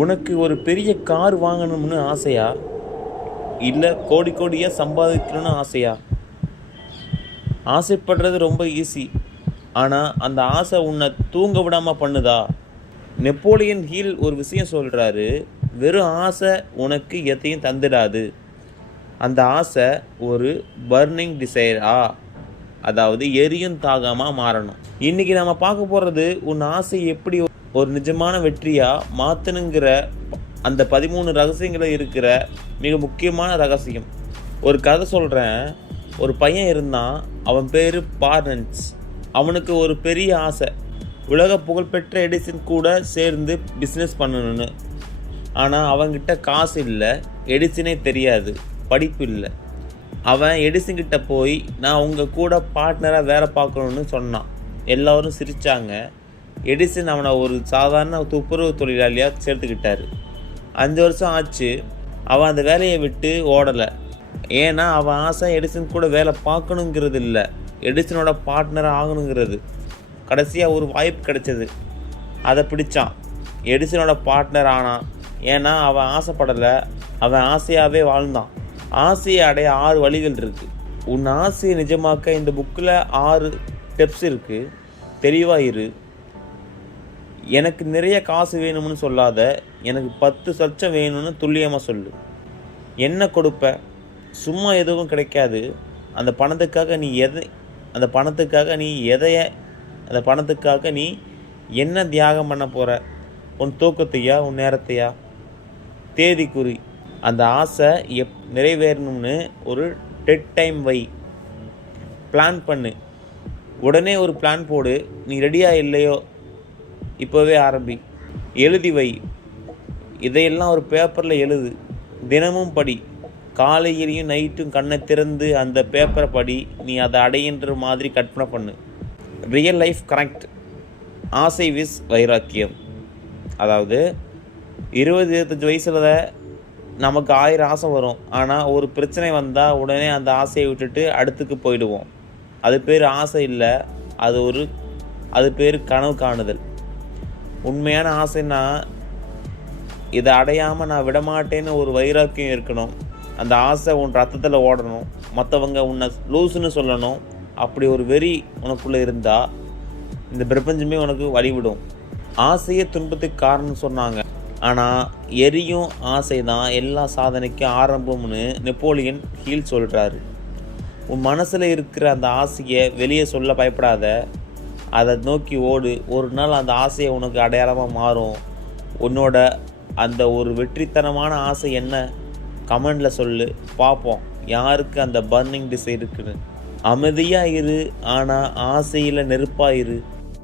உனக்கு ஒரு பெரிய கார் வாங்கணும்னு ஆசையா? இல்லை கோடி கோடியாக சம்பாதிக்கணும்னு ஆசையா? ஆசைப்படுறது ரொம்ப ஈஸி ஆனால் அந்த ஆசை உன்னை தூங்க விடாமல் பண்ணுதா? நெப்போலியன் ஹீல் ஒரு விஷயம் சொல்கிறாரு வெறும் ஆசை உனக்கு எதையும் தந்துடாது. அந்த ஆசை ஒரு பர்னிங் டிசைரா அதாவது எரியும் தாகமாக மாறணும். இன்னைக்கு நம்ம பார்க்க போகிறது உன் ஆசை எப்படி ஒரு நிஜமான வெற்றியாக மாற்றணுங்கிற அந்த பதிமூணு ரகசியங்களில் இருக்கிற மிக முக்கியமான ரகசியம். ஒரு கதை சொல்கிறேன் ஒரு பையன் இருந்தான் அவன் பேர் பார்னன்ஸ். அவனுக்கு ஒரு பெரிய ஆசை. உலக புகழ்பெற்ற எடிசன் கூட சேர்ந்து பிஸ்னஸ் பண்ணணும்னு. ஆனால் அவன்கிட்ட காசு இல்லை எடிசனே தெரியாது படிப்பு இல்லை. அவன் எடிசன்கிட்ட போய் நான் உங்கள் கூட பார்ட்னராக வேலை பார்க்கணுன்னு சொன்னான். எல்லோரும் சிரித்தாங்க எடிசன் அவனை ஒரு சாதாரண துப்புரவு தொழிலாளியாக சேர்த்துக்கிட்டார். அஞ்சு வருஷம் ஆச்சு. அவன் அந்த வேலையை விட்டு ஓடலை. ஏன்னா அவன் ஆசை எடிசன் கூட வேலை பார்க்கணுங்கிறது இல்லை எடிசனோட பார்ட்னர் ஆகணுங்கிறது. கடைசியாக ஒரு வாய்ப்பு கிடைச்சது. அதை பிடிச்சான். எடிசனோட பார்ட்னர் ஆனான். ஏன்னா அவன் ஆசைப்படலை. அவன் ஆசையாகவே வாழ்ந்தான். ஆசையை அடைய ஆறு வழிகள் இருக்குது உன் ஆசையை நிஜமாக்க இந்த புக்கில் ஆறு ஸ்டெப்ஸ் இருக்குது தெளிவாக இரு. எனக்கு நிறைய காசு வேணும்னு சொல்லாத எனக்கு பத்து சச்சம் வேணும்னு துல்லியமாக சொல்லு. என்ன கொடுப்ப? சும்மா எதுவும் கிடைக்காது. அந்த பணத்துக்காக நீ எதை அந்த பணத்துக்காக நீ எதைய அந்த பணத்துக்காக நீ என்ன தியாகம் பண்ண போகிற உன் தூக்கத்தையா உன் நேரத்தையா? தேதி குறி அந்த ஆசை எப் நிறைவேறணும்னு ஒரு டெட் டைம் வை. பிளான் பண்ணு. உடனே ஒரு பிளான் போடு. நீ ரெடியாக இல்லையோ? இப்போவே ஆரம்பி. எழுதி வை. இதையெல்லாம் ஒரு பேப்பரில் எழுது. தினமும் படி. காலையிலையும் நைட்டும் கண்ணை திறந்து அந்த பேப்பரை படி. நீ அதை அடையின்ற மாதிரி கற்பனை பண்ணு. ரியல் லைஃப் கரெக்ட் ஆசை விஸ் வைராக்கியம். அதாவது இருபது இருபத்தஞ்சி வயசில் நமக்கு ஆயிரம் ஆசை வரும். ஆனால் ஒரு பிரச்சனை வந்தால் உடனே அந்த ஆசையை விட்டுட்டு அடுத்துக்கு போயிடுவோம். அது பேர் ஆசை இல்லை. அது ஒரு அது பேர் கனவு காணுதல். உண்மையான ஆசைன்னா இதை அடையாமல் நான் விடமாட்டேன்னு ஒரு வைராக்கியம் இருக்கணும். அந்த ஆசை உன் ரத்தத்தில் ஓடணும். மற்றவங்க உன்னை லூசுன்னு சொல்லணும். அப்படி ஒரு வெறி உனக்குள்ளே இருந்தால் இந்த பிரபஞ்சமே உனக்கு வழிவிடும். ஆசையே துன்பத்துக்கு காரணம் சொன்னாங்க. ஆனால் எரியும் ஆசை தான் எல்லா சாதனைக்கும் ஆரம்பம்னு நெப்போலியன் ஹீல் சொல்கிறாரு உன் மனசில் இருக்கிற அந்த ஆசையை வெளியே சொல்ல பயப்படாத. அதை நோக்கி ஓடு. ஒரு நாள் அந்த ஆசையை உனக்கு அடையாளமாக மாறும். உன்னோட அந்த ஒரு வெற்றித்தனமான ஆசை என்ன? கமெண்டில் சொல்லு. பார்ப்போம் யாருக்கு அந்த பர்னிங் டிசை இருக்குன்னு. அமைதியாக இரு. ஆனால் ஆசையில் நெருப்பாக இரு.